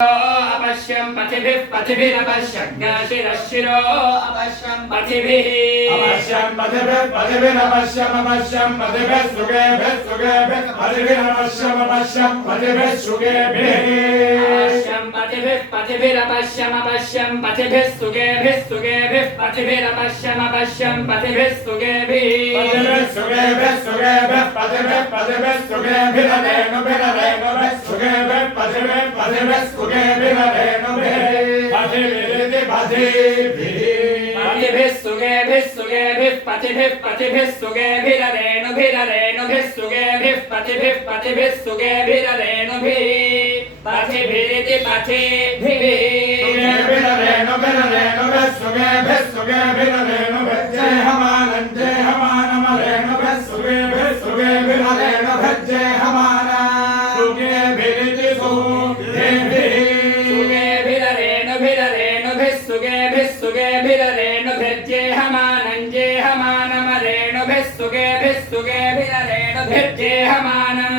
अपश्यं पथिभिः पथिभिरपश्यज्ञाशिरशिरो अपश्यं पथिभिः अपश्यं पथिभिः पथिभिरपश्यं अपश्यं पथिभिः सुगेभिः सुगेभिः पथिभिरपश्यं अपश्यं पथिभिः सुगेभिः अपश्यं पथिभिः पथिभिरपश्यं अपश्यं पथिभिः सुगेभिः सुगेभिः पथिभिरपश्यं अपश्यं पथिभिः सुगेभिः पथिभिः सुगेभिः सुगेभिः पथिभिः पथिभिः सुगेभिररेणुभिररेणुभिः सुगेभिः पथिभिः पथिभिः सुगेभिररेणुभिः पथिभिरिति पथिभिः सुगेभिः सुगेभिः पथिभिः पथिभिः सुगेभिररेणुभिररेणुभिः सुगेभिः पथिभिः पथिभिः सुगेभिररेणुभिः पथिभिरिति पथिभिः सुगेभिररेणुभिररेणुभिः सुगेभिः सुगेभिररेणुभिः जयहमानं जयहमानमरेणुभिः सुगेभिः सुगेभिररेणुभिः जयहमाना सुगेभिरिति सुगेभिः सुगेभिररेणुभिररेणुभिः सुगेभिः सुगेभिररेणुभिः जयहमानं जयहमानमरेणुभिः सुगेभिः सुगेभिररेणुभिः जयहमानं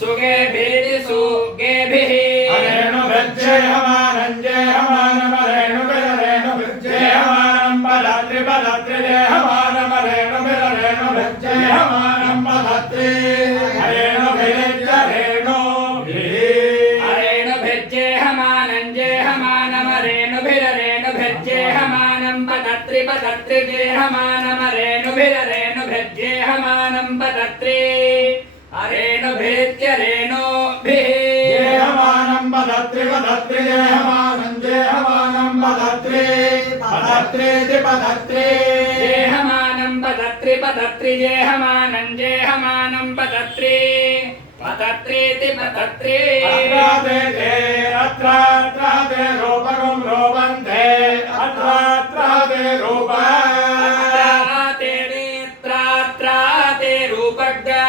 सुगेभिरिति सुगेभिः अरेणुभिः जयहमानं जयहमानमरेणुभिररेणुभिः जयहमानं पदत्रि पदत्रि जयहमानमरेणुभिररेणुभिः जयहमानं पदत्रि पदत्रि जेहमानमरेणुभिररेणुभिर्जेहमानं पदत्रि अरेणुभित्यरेणुभिः जेहमानं पदत्रि पदत्रि जेहमानं जेहमानं पदत्रि पदत्रिति पदत्रि जेहमानं पदत्रि पदत्रि जेहमानं जेहमानं पदत्रि पदत्रिति पदत्रि अत्राते रूपकं रूपन्ते अत्राते रूपाते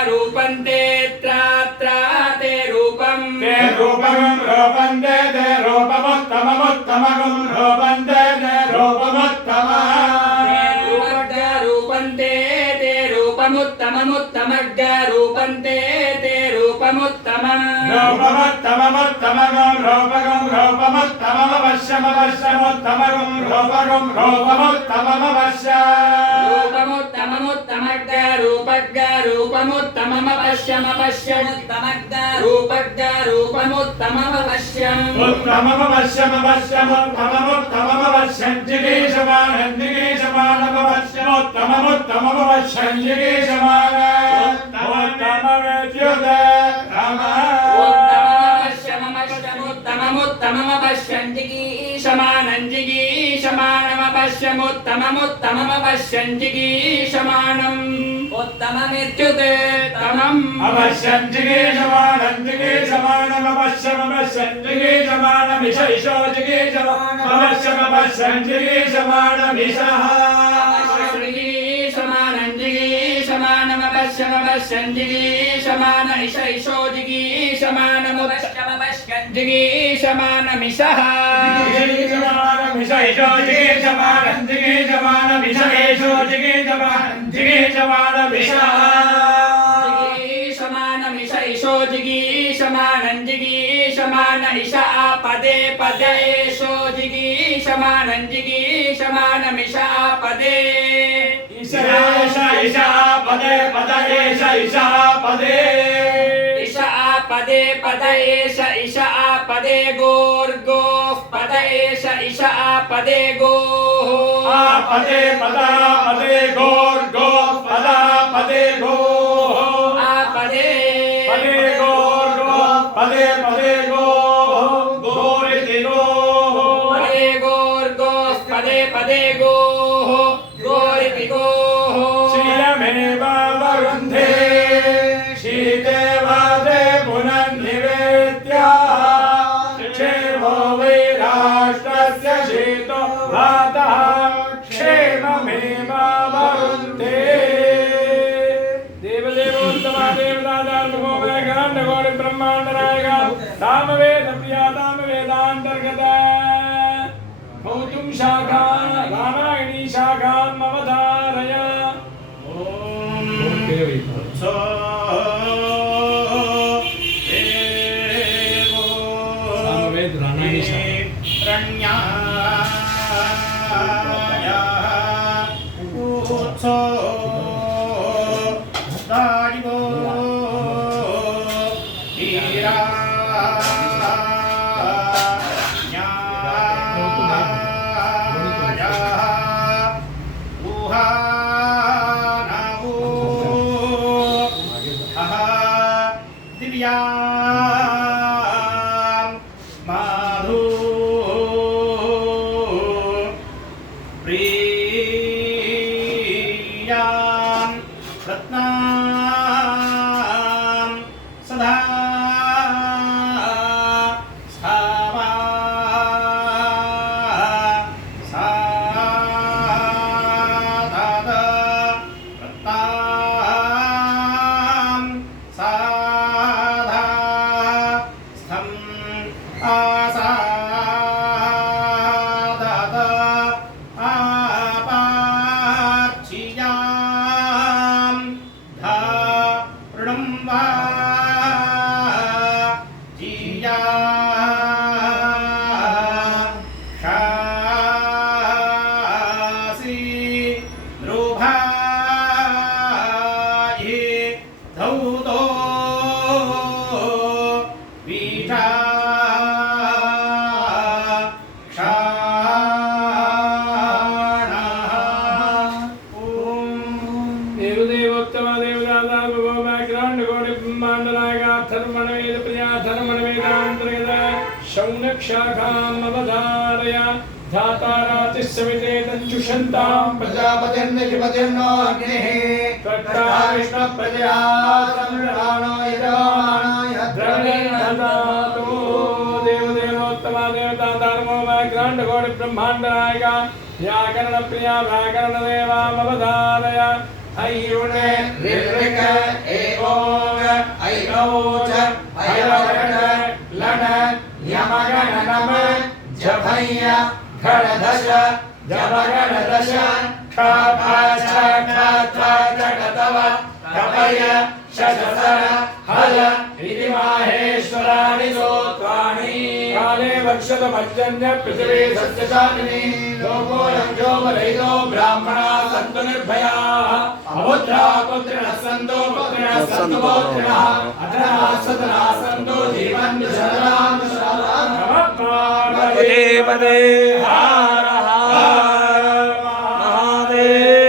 रूपन्ते त्रात्राते रूपं ते रूपकं रूपन्ते ते रूपमुत्तममुत्तमकं रूपन्ते ते रूपमुत्तमः रूपन्ते ते रूपमुत्तममुत्तमग्ग रूपन्ते ते रूपमुत्तमं रूपमुत्तममुत्तमकं रूपकं रूपमुत्तममवश्यमवश्यमुत्तमकं रूपकं रूपमुत्तममवश्य रूपमुत्तममुत्तमग्ग रूपग्ग रूपमुत्तममवश्यमवश्यमुत्तमग्ग रूपग्ग रूपमुत्तममवश्यम् उत्तममवश्यमवश्यमुत्तममुत्तममवश्यं जिगीषमाणं जिगीषमाणमवश्यमुत्तममुत्तममवश्यं जिगीषमाण उत्तमवेद्युत उत्तममवश्यमुत्तममुत्तममवश्यं जिगीषमाणं जिगीषमाणमवश्यमुत्तममुत्तममवश्यं जिगीषमाणम् उत्तममित्युते तमम् अवश्यं जिगीषमाणं जिगीषमाणमवश्यमवश्यं जिगीषमाणमिषैषो जिगीषमाणमवश्यमवश्यं जिगीषमाणमिषः जिगीषमाणमवश्यमवश्यं जिगीषमाण इषैषो जिगीषमाणमवश्यमवश्यं जिगीषमाणमिषः जिगीषमाणमिषैषो जिगीषमाणं जिगीषमाणमिषैषो जिगीषमाणं जिगीषमाणमिषः जिगीषमाणमिषैषो जिगीषमाणं जिगीषमाण इषा पदे पदेषो जिगीषमाणं जिगीषमाणमिषा पदे इषा पदे पदेश इषा पदे इषा पदे पदेश इषा पदे गोर्गोः पदेश इषा पदे गोः पदे पदा पदे गोर्गो पदा पदे गोः पदे पदे गोर्गो पदे पदे गोः गोरिति गोः पदे गोर्गोः पदे पदे गोः गोरिति गोः शीलमेव वरुन्धे शीते वादे पुनर्निवेद्याः क्षेमो वै राष्ट्रस्य शीतो वातः क्षेममेव वरुन्धे देवदेवोत्तमा देवतादात्मको मेघाण्डगोरि ब्रह्माण्डनायका सामवेदप्रिया सामवेदान्तर्गता भौतुं शाखा नारायणी शाखामवधारय हिरण्याय उत्सो दारिवो शाखामवधारय धातारातिस्सविते तञ्जुषन्तां प्रजापतिर्निधिपतिर्नो अग्निः त्वत्ता विष्णु प्रजया संरक्षणो यजमानाय द्रविणदातो देवदेवोत्तमा देवता धर्मो वैग्राण्डगोडि ब्रह्माण्डनायक व्याकरणप्रिया व्याकरणदेवामवधारय अयुणे ऋऋक एओग ऐऔच ऐरवण लन यमगण नम जभय्य घड़दश जबगणदश खपाच खतव कपय शशसर हल इति माहेश्वराणि सूत्राणि काले वर्षतमर्जन्य पृथिवी सस्यशालिनी लोकोऽयं जोमरहितो ब्राह्मणा सन्तु निर्भयाः अपुत्रा पुत्रिणः सन्तु पुत्रिणः सन्तु पौत्रिणः अधनाः सदनाः सन्तु जीवन्तु शरदां शरदां नमः पार्वतीपते हर हर महादेव